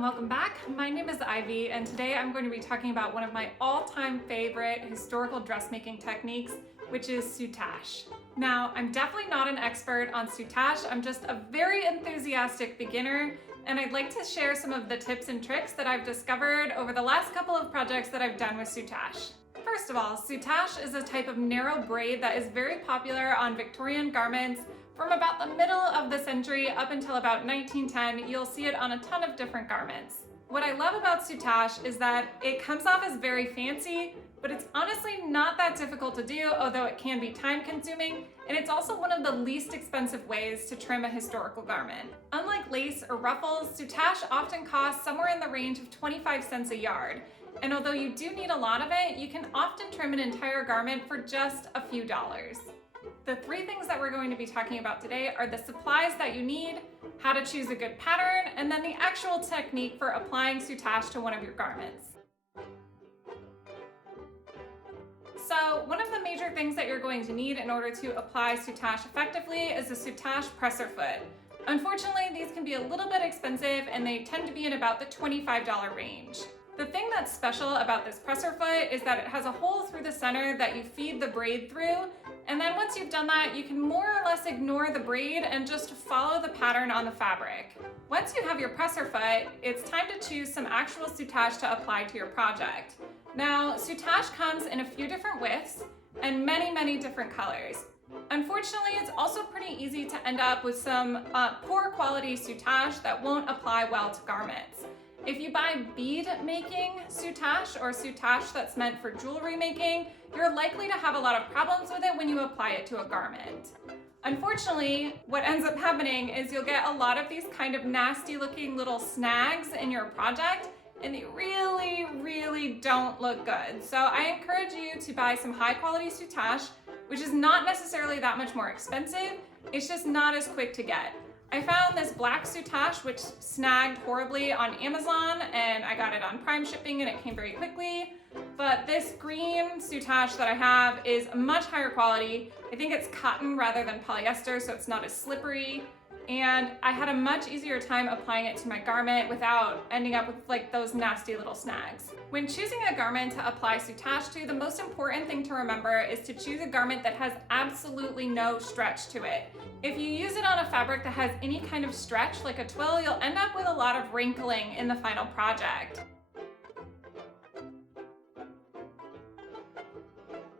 and welcome back. My name is Ivy, and today I'm going to be talking about one of my all-time favorite historical dressmaking techniques, which is soutache. Now, I'm definitely not an expert on soutache. I'm just a very enthusiastic beginner, and I'd like to share some of the tips and tricks that I've discovered over the last couple of projects that I've done with soutache. First of all, soutache is a type of narrow braid that is very popular on Victorian garments. From about the middle of the century up until about 1910, you'll see it on a ton of different garments. What I love about soutache is that it comes off as very fancy, but it's honestly not that difficult to do, although it can be time consuming, and it's also one of the least expensive ways to trim a historical garment. Unlike lace or ruffles, soutache often costs somewhere in the range of 25 cents a yard, and although you do need a lot of it, you can often trim an entire garment for just a few dollars. The three things that we're going to be talking about today are the supplies that you need, how to choose a good pattern, and then the actual technique for applying soutache to one of your garments. So one of the major things that you're going to need in order to apply soutache effectively is a soutache presser foot. Unfortunately, these can be a little bit expensive and they tend to be in about the $25 range. The thing that's special about this presser foot is that it has a hole through the center that you feed the braid through, and then once you've done that, you can more or less ignore the braid and just follow the pattern on the fabric. Once you have your presser foot, it's time to choose some actual soutache to apply to your project. Now, soutache comes in a few different widths and many different colors. Unfortunately, it's also pretty easy to end up with some poor quality soutache that won't apply well to garments. If you buy bead making soutache or soutache that's meant for jewelry making, you're likely to have a lot of problems with it when you apply it to a garment. Unfortunately, what ends up happening is you'll get a lot of these kind of nasty looking little snags in your project, and they really don't look good. So I encourage you to buy some high quality soutache, which is not necessarily that much more expensive, it's just not as quick to get. I found this black soutache which snagged horribly on Amazon, and I got it on Prime shipping and it came very quickly. But this green soutache that I have is much higher quality. I think it's cotton rather than polyester, so it's not as slippery. And I had a much easier time applying it to my garment without ending up with like those nasty little snags. When choosing a garment to apply soutache to, the most important thing to remember is to choose a garment that has absolutely no stretch to it. If you use it on a fabric that has any kind of stretch, like a twill, you'll end up with a lot of wrinkling in the final project.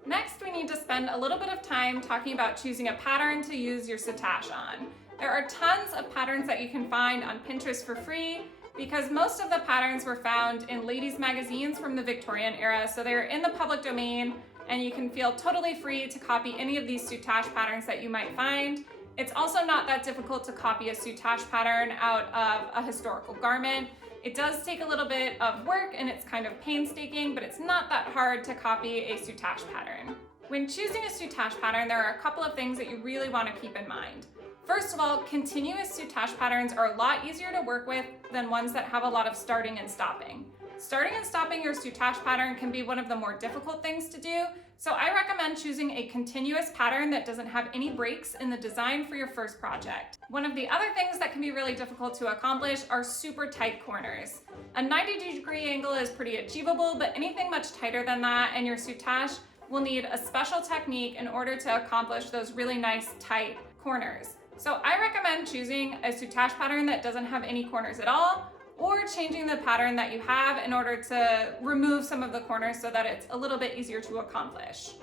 Next, we need to spend a little bit of time talking about choosing a pattern to use your soutache on. There are tons of patterns that you can find on Pinterest for free because most of the patterns were found in ladies' magazines from the Victorian era, so they're in the public domain and you can feel totally free to copy any of these soutache patterns that you might find. It's also not that difficult to copy a soutache pattern out of a historical garment. It does take a little bit of work and it's kind of painstaking, but it's not that hard to copy a soutache pattern. When choosing a soutache pattern, there are a couple of things that you really want to keep in mind. First of all, continuous soutache patterns are a lot easier to work with than ones that have a lot of starting and stopping. Starting and stopping your soutache pattern can be one of the more difficult things to do, so I recommend choosing a continuous pattern that doesn't have any breaks in the design for your first project. One of the other things that can be really difficult to accomplish are super tight corners. A 90-degree angle is pretty achievable, but anything much tighter than that and your soutache will need a special technique in order to accomplish those really nice tight corners. So I recommend choosing a soutache pattern that doesn't have any corners at all, or changing the pattern that you have in order to remove some of the corners so that it's a little bit easier to accomplish.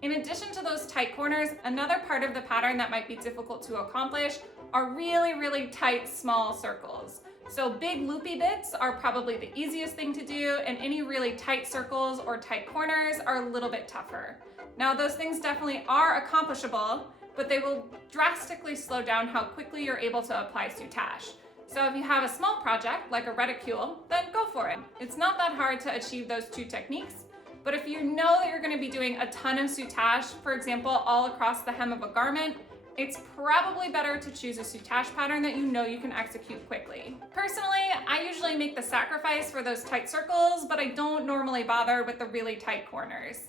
In addition to those tight corners, another part of the pattern that might be difficult to accomplish are really tight small circles. So big loopy bits are probably the easiest thing to do, and any really tight circles or tight corners are a little bit tougher. Now those things definitely are accomplishable, but they will drastically slow down how quickly you're able to apply soutache. So if you have a small project, like a reticule, then go for it. It's not that hard to achieve those two techniques, but if you know that you're gonna be doing a ton of soutache, for example, all across the hem of a garment, it's probably better to choose a soutache pattern that you know you can execute quickly. Personally, I usually make the sacrifice for those tight circles, but I don't normally bother with the really tight corners.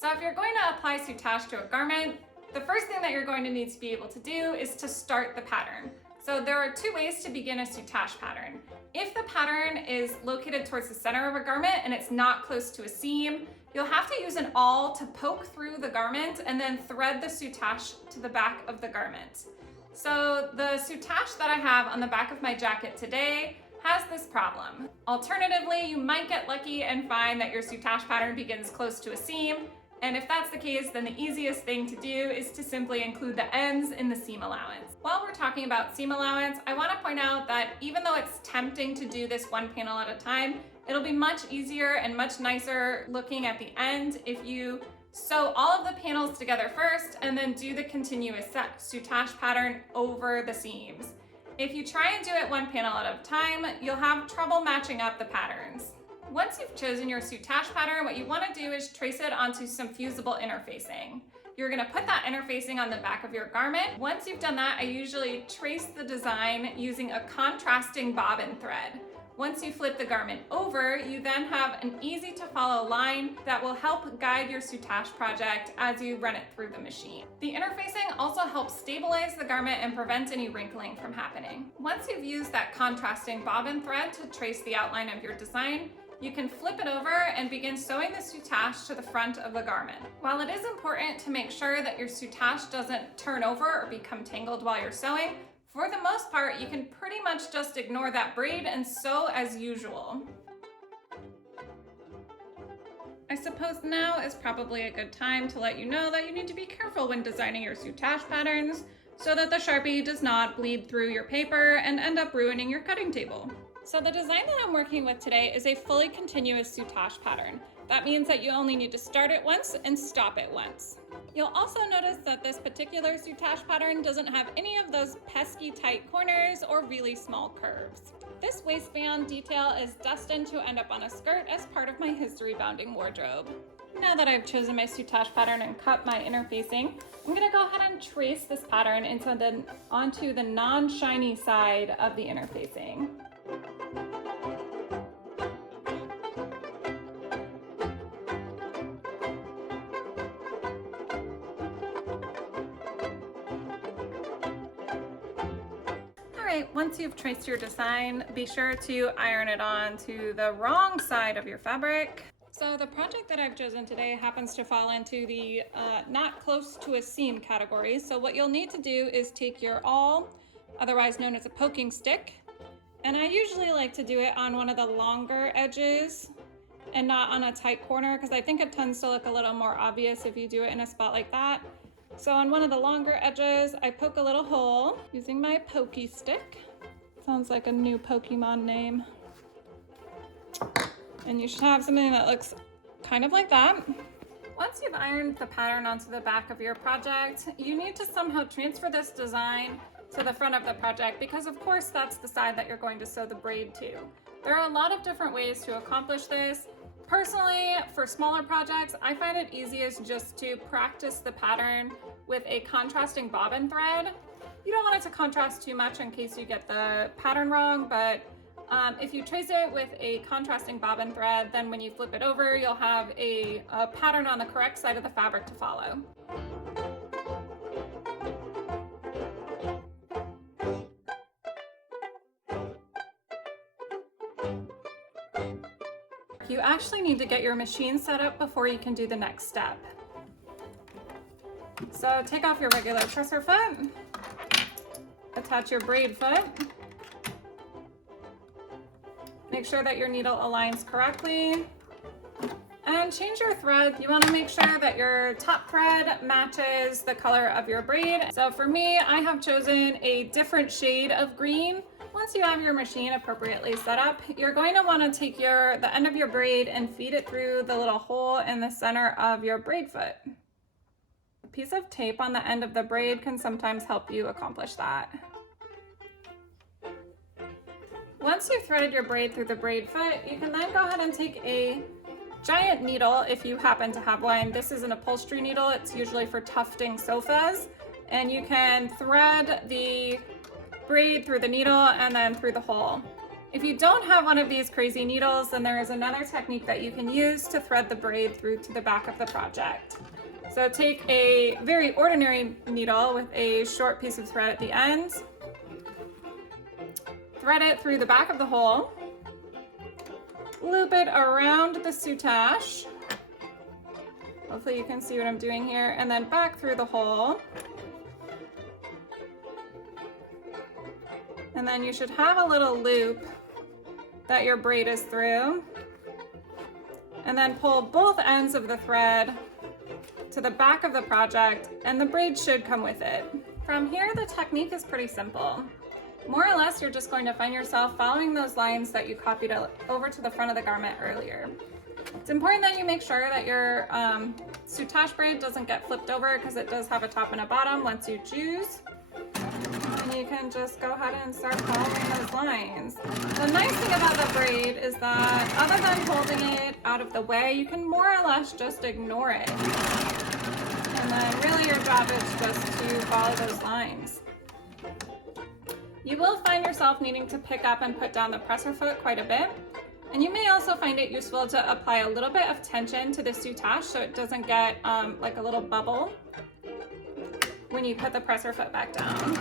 So if you're going to apply soutache to a garment, the first thing that you're going to need to be able to do is to start the pattern. So there are two ways to begin a soutache pattern. If the pattern is located towards the center of a garment and it's not close to a seam, you'll have to use an awl to poke through the garment and then thread the soutache to the back of the garment. So the soutache that I have on the back of my jacket today has this problem. Alternatively, you might get lucky and find that your soutache pattern begins close to a seam. And if that's the case, then the easiest thing to do is to simply include the ends in the seam allowance. While we're talking about seam allowance, I want to point out that even though it's tempting to do this one panel at a time, it'll be much easier and much nicer looking at the end if you sew all of the panels together first and then do the continuous soutache pattern over the seams. If you try and do it one panel at a time, you'll have trouble matching up the patterns. Once you've chosen your soutache pattern, what you want to do is trace it onto some fusible interfacing. You're going to put that interfacing on the back of your garment. Once you've done that, I usually trace the design using a contrasting bobbin thread. Once you flip the garment over, you then have an easy to follow line that will help guide your soutache project as you run it through the machine. The interfacing also helps stabilize the garment and prevent any wrinkling from happening. Once you've used that contrasting bobbin thread to trace the outline of your design, you can flip it over and begin sewing the soutache to the front of the garment. While it is important to make sure that your soutache doesn't turn over or become tangled while you're sewing, for the most part, you can pretty much just ignore that braid and sew as usual. I suppose now is probably a good time to let you know that you need to be careful when designing your soutache patterns so that the Sharpie does not bleed through your paper and end up ruining your cutting table. So the design that I'm working with today is a fully continuous soutache pattern. That means that you only need to start it once and stop it once. You'll also notice that this particular soutache pattern doesn't have any of those pesky tight corners or really small curves. This waistband detail is destined to end up on a skirt as part of my history-bounding wardrobe. Now that I've chosen my soutache pattern and cut my interfacing, I'm going to go ahead and trace this pattern onto the non-shiny side of the interfacing. Once you've traced your design, be sure to iron it on to the wrong side of your fabric. So the project that I've chosen today happens to fall into the not close to a seam category. So what you'll need to do is take your awl, otherwise known as a poking stick, and I usually like to do it on one of the longer edges and not on a tight corner because I think it tends to look a little more obvious if you do it in a spot like that. So on one of the longer edges, I poke a little hole using my pokey stick. Sounds like a new Pokemon name. And you should have something that looks kind of like that. Once you've ironed the pattern onto the back of your project, you need to somehow transfer this design to the front of the project because of course that's the side that you're going to sew the braid to. There are a lot of different ways to accomplish this. Personally, for smaller projects, I find it easiest just to practice the pattern with a contrasting bobbin thread. You don't want it to contrast too much in case you get the pattern wrong, but if you trace it with a contrasting bobbin thread, then when you flip it over, you'll have a pattern on the correct side of the fabric to follow. You actually need to get your machine set up before you can do the next step. So take off your regular presser foot, attach your braid foot, make sure that your needle aligns correctly, and change your thread. You want to make sure that your top thread matches the color of your braid. So for me, I have chosen a different shade of green. Once you have your machine appropriately set up, you're going to want to take the end of your braid and feed it through the little hole in the center of your braid foot. A piece of tape on the end of the braid can sometimes help you accomplish that. Once you've threaded your braid through the braid foot, you can then go ahead and take a giant needle if you happen to have one. This is an upholstery needle. It's usually for tufting sofas, and you can thread the braid through the needle and then through the hole. If you don't have one of these crazy needles, then there is another technique that you can use to thread the braid through to the back of the project. So take a very ordinary needle with a short piece of thread at the end, thread it through the back of the hole, loop it around the soutache. Hopefully you can see what I'm doing here, and then back through the hole. And then you should have a little loop that your braid is through. And then pull both ends of the thread to the back of the project, and the braid should come with it. From here, the technique is pretty simple. More or less, you're just going to find yourself following those lines that you copied over to the front of the garment earlier. It's important that you make sure that your soutache braid doesn't get flipped over, because it does have a top and a bottom once you choose. And you can just go ahead and start following those lines. The nice thing about the braid is that other than holding it out of the way, you can more or less just ignore it. And then really your job is just to follow those lines. You will find yourself needing to pick up and put down the presser foot quite a bit. And you may also find it useful to apply a little bit of tension to the soutache so it doesn't get like a little bubble when you put the presser foot back down.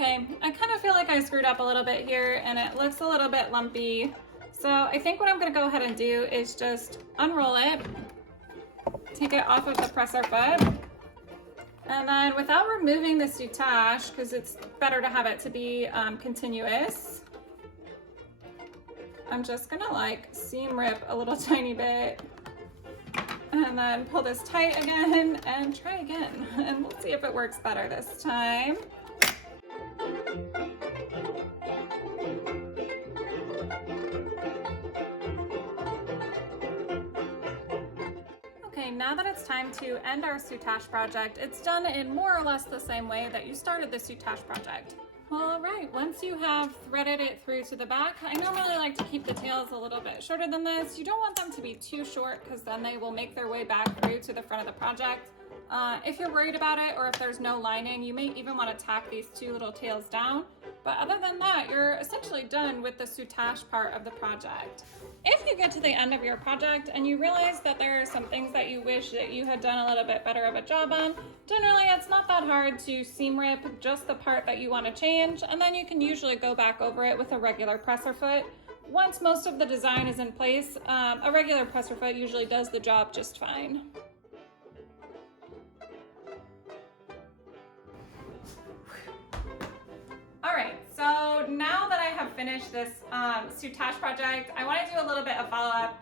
Okay, I kind of feel like I screwed up a little bit here and it looks a little bit lumpy. So I think what I'm gonna go ahead and do is just unroll it, take it off of the presser foot, and then without removing the soutache, because it's better to have it to be continuous, I'm just gonna like seam rip a little tiny bit and then pull this tight again and try again. And we'll see if it works better this time. Okay, now that it's time to end our soutache project, it's done in more or less the same way that you started the soutache project. All right, once you have threaded it through to the back, I normally like to keep the tails a little bit shorter than this. You don't want them to be too short because then they will make their way back through to the front of the project. If you're worried about it or if there's no lining, you may even want to tack these two little tails down. But other than that, you're essentially done with the soutache part of the project. If you get to the end of your project and you realize that there are some things that you wish that you had done a little bit better of a job on, generally it's not that hard to seam rip just the part that you want to change, and then you can usually go back over it with a regular presser foot. Once most of the design is in place, a regular presser foot usually does the job just fine. Alright, so now that I have finished this soutache project, I want to do a little bit of follow-up.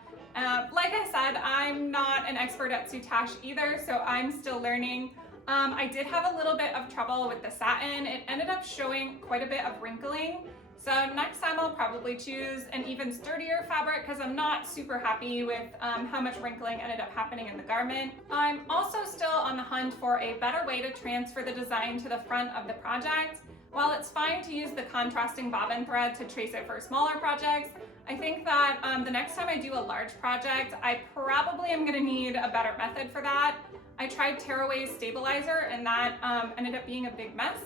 Like I said, I'm not an expert at soutache either, so I'm still learning. I did have a little bit of trouble with the satin. It ended up showing quite a bit of wrinkling. So next time I'll probably choose an even sturdier fabric because I'm not super happy with how much wrinkling ended up happening in the garment. I'm also still on the hunt for a better way to transfer the design to the front of the project. While it's fine to use the contrasting bobbin thread to trace it for smaller projects, I think that the next time I do a large project, I probably am going to need a better method for that. I tried Tearaway's stabilizer and that ended up being a big mess.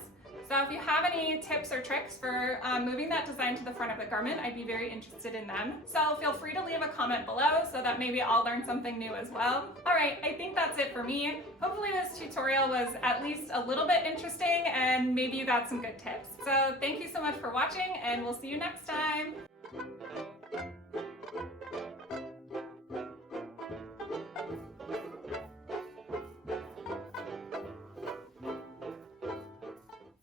So if you have any tips or tricks for moving that design to the front of the garment, I'd be very interested in them. So feel free to leave a comment below so that maybe I'll learn something new as well. All right, I think that's it for me. Hopefully this tutorial was at least a little bit interesting and maybe you got some good tips. So thank you so much for watching and we'll see you next time.